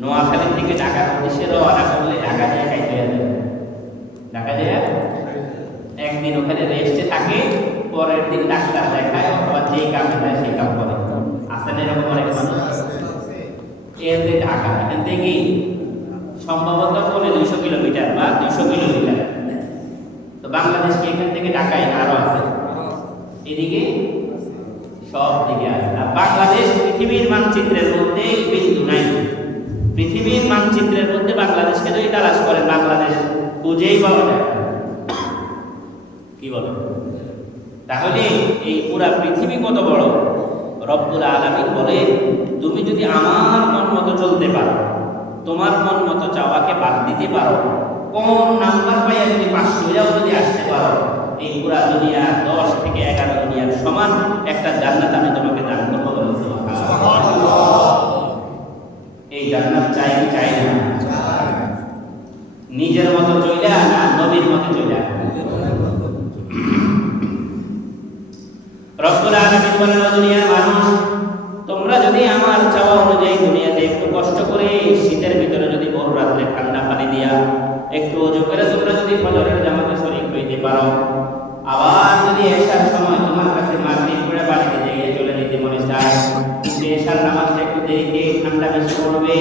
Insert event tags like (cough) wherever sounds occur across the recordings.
নোয়াখালী থেকে ঢাকার উদ্দেশ্যে রওনা করলে ঢাকা যায় খাইতে যাবে। ঢাকা যায়? একদিন ওখানে রেস্টে থাকে, পরের দিন ডাক্তার দেখায় অথবা যেই কামে দেয় সেই কাম করে। আসেন এরকম অনেক মানুষ এর ঢাকা। এখান থেকে সম্ভবত পৌনে দুইশো কিলোমিটার বা দুইশো কিলোমিটার। তো বাংলাদেশ কি এখান থেকে ঢাকায় আরও আছে। এদিকে সব দিকে আছে। বাংলাদেশ পৃথিবীর মানচিত্রের মধ্যে বিন্দু নাই। পৃথিবীর মানচিত্রের মধ্যে বাংলাদেশকে যদি তালাশ করেন বাংলাদেশ খুঁজেই পাওয়া যায়। কি বলেন তাহলে এই পুরা পৃথিবী কত বড়? রব্বুল আলামিন বলে, তুমি যদি আমার মন মতো চলতে পারো, তোমার মন মতো চাওয়াকে বাদ দিতে পারো কোন নাম্বার পাইয়া যদি পাশ কইরাও যদি আসতে পারো, এই পুরা দুনিয়া দশ থেকে এগারো দুনিয়ার সমান একটা জান্নাত নিজের মতো চইলা না নবীর মতো চইলা রব্বুল আলামিন বলেন দুনিয়ার মানুষ, তোমরা যদি আমার চাওয়া অনুযায়ী দুনিয়াতে একটু কষ্ট করে শীতের ভিতরে যদি বড় রাত্রে ঠান্ডা পানি দিয়া একটু অজু করে তোমরা যদি ফজরের জামাতে শরীক হইতে পারো, আবার যদি এসার সময় তোমার কাছে মাগরিব করে বাড়িতে যেয়ে চলে যেতে মনে চায়, কিন্তু এসার নামাজটা একটু দেরিতে, ঠান্ডা বেশি পড়বে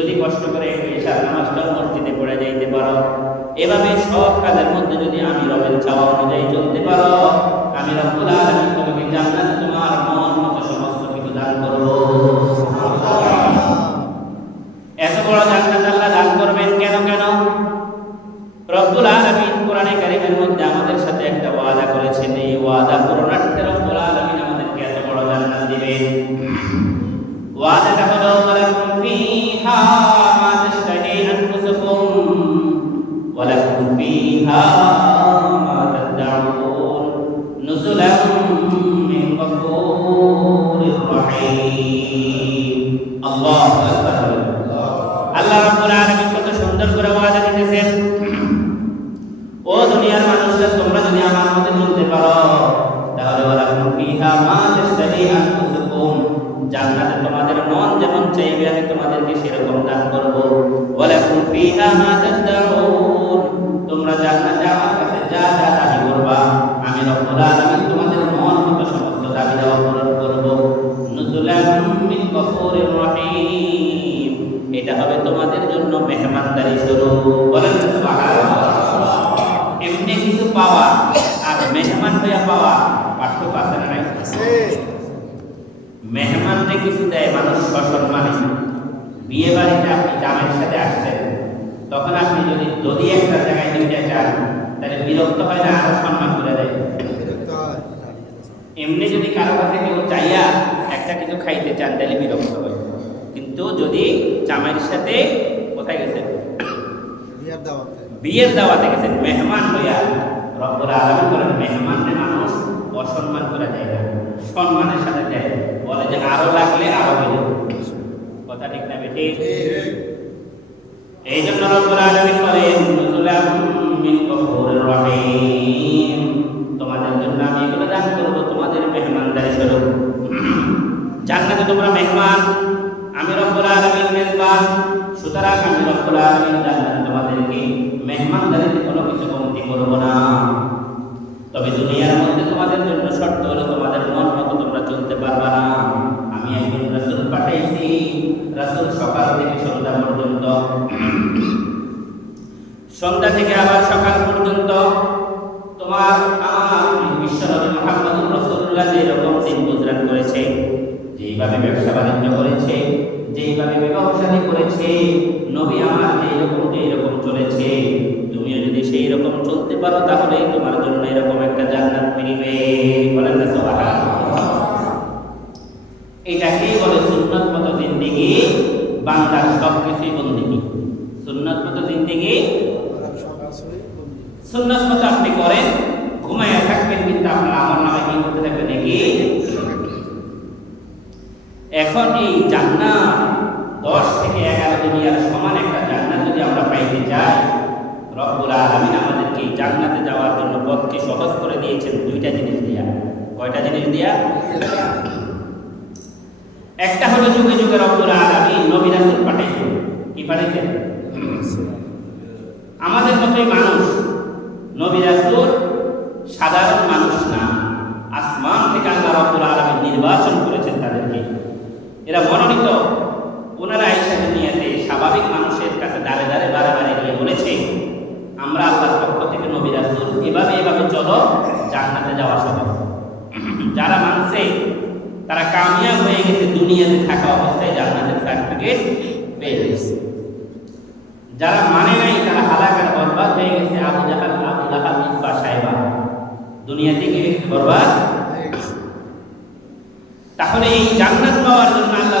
যদি কষ্ট করে একটু এসার নামাজটা মসজিদে পড়ে যাইতে পারো। এভাবে সব কাজের মধ্যে যদি আমি রবের চাওয়া অনুযায়ী চলতে পারো, আমি রব্বুল তোমাকে তোমার মন মতো সমস্ত কিছু দান করব। এত বড় জান্নাত আল্লাহ দান করবেন কেন কেন? রব্বুল আলামিন কোরআনে কারীমের মধ্যে আমাদের সাথে একটা ওয়াদা করেছেন। এই ওয়াদা পূরণার্থে রব্বুল আমাদেরকে এত বড় জান্নাত দিবেন। ওয়াদাটা মা তোমরা জান্নাতে কাছে যা যা দাবি করবা। আমি রব্বুল তোমাদের দাবি দেওয়া পূরণ এটা হবে তোমাদের জন্য মেহমানদারি এমনি কিছু পাওয়া আর মেহমান পাওয়া পার্থক্য আছে কিছু দেয়, মানুষ সসম্মানে বিয়ে বাড়িতে আপনি জামাইয়ের সাথে আসছেন। তখন আপনি যদি যদি একটা জায়গায় দুইটা চান তাহলে বিরক্ত হয় না আরও সম্মান করে দেয়। এমনি যদি কারও কাছে কেউ চাইয়া একটা কিছু খাইতে চান তাহলে বিরক্ত হয়। কিন্তু যদি জামাইয়ের সাথে কোথায় গেছেন? বিয়ের দাওয়াতে। গেছেন মেহমান হইয়া রব্বুল আলামিন বলেন মেহমানরে মানুষ অসম্মান করে দেয় না সম্মানের সাথে দেয়। বলে যে আরও লাগলে আরও হইল কথা ঠিক না বেটি মেহমানদারিতে কোনো কিছু কমতি করব না। তবে দুনিয়ার মধ্যে তোমাদের জন্য শর্ত হলো তোমাদের মন মতো তোমরা চলতে পারবা না। আমি একজন রাসূল পাঠাইছি। রাসূল সকাল থেকে সন্ধ্যা পর্যন্ত। সন্ধ্যা থেকে আবার সকাল পর্যন্ত। তোমার আমার বিশ্বনবী মুহাম্মদুর রাসূলুল্লাহ যেরকম দিন গুজরান করেছে, যেইভাবে ব্যবসা বাণিজ্য করেছে এটাকেই বলে সুন্নত মতো জিন্দিগি, বান্দার সব কিছুই বন্দিগি। সুন্নত মতো জিন্দিগি? সুন্নত মতো আপনি করেন, ঘুমাইয়া থাকবেন কিন্তু আপনার আমার নামে কি করতে থাকবেন নাকি? এখন এই জান্নাত, দশ থেকে এগারো দুনিয়ার সমান একটা জান্নাত যদি আমরা পাইতে চাই, রব্বুল আলামিন আমাদেরকে জান্নাতে যাওয়ার জন্য পথকে সহজ করে দিয়েছেন দুইটা জিনিস দিয়া। কয়টা জিনিস দিয়া? একটা হলো যুগে যুগে রব্বুল আলামিন নবী রাসূল পাঠাইছেন। পারিছেন (clears throat) আমাদের মতোই মানুষ নবী রাসূল সাধারণ মানুষ না আসমান থেকে আল্লাহ রাব্বুল আলামিন নির্বাচন করেছেন তাদেরকে এরা মনোনীত ওনারা আইসা দুনিয়াতে স্বাভাবিক মানুষের কাছে দাঁড়ে দাঁড়ে বারে বারে গিয়ে বলেছে আমরা আল্লাহর পক্ষ থেকে নবী রাসূল এভাবে এভাবে চলো জান্নাতে যাওয়া সহজ যারা মানছে তারা কামিয়াব হয়ে গেছে দুনিয়াতে থাকা অবস্থায় জান্নাতের সার্টিফিকেট পেয়ে গেছে যারা মানে নাই, তারা হালাকার বরবাদ হয়ে গেছে। আবু জাহাল আবু জাহাল, ইকবা সাহেবা দুনিয়া থেকে বরবাদ তাহলে এই জান্নাত পাওয়ার জন্য আল্লাহ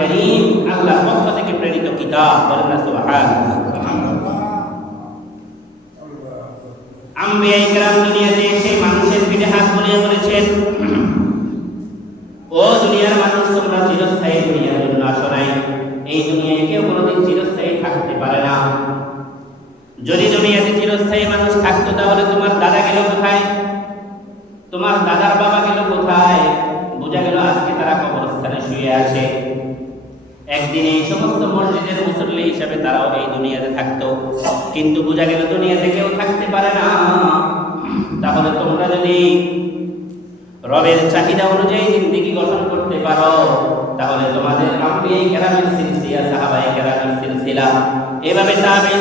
কারীম, আল্লাহর পক্ষ থেকে প্রেরিত কিতাব বলেন না সুবহানাল্লাহ আম্বিয়া ইকরাম দুনিয়াতে এসে মানুষের পিঠে হাত বলেছেন, ও দুনিয়ার মানুষ, তোমরা চিরস্থায়ী দুনিয়ার জন্য আসো নাই এই দুনিয়ায় কেউ কোনোদিন চিরস্থায়ী থাকতে পারে না। যদি দুনিয়াতে চিরস্থায়ী মানুষ থাকতো, তাহলে তোমার দাদা গেল কোথায়? তোমার দাদার বাবা গেল কোথায়? বোঝা গেল আজকে তারা কবরস্থানে শুয়ে আছে। একদিন এই সমস্ত মসজিদের মুসল্লি হিসাবে তারাও এই দুনিয়াতে থাকতো। কিন্তু বোঝা গেল দুনিয়াতে কেউ থাকতে পারে না। তাহলে তোমরা যদি রবের চাহিদা অনুযায়ী জিন্দিগি গঠন করতে পারো, তাহলে তোমাদের আম্বিয়াই কেরামের সিলসিলা সাহাবাই কেরামের সিলসিলা। এভাবে তাবেইন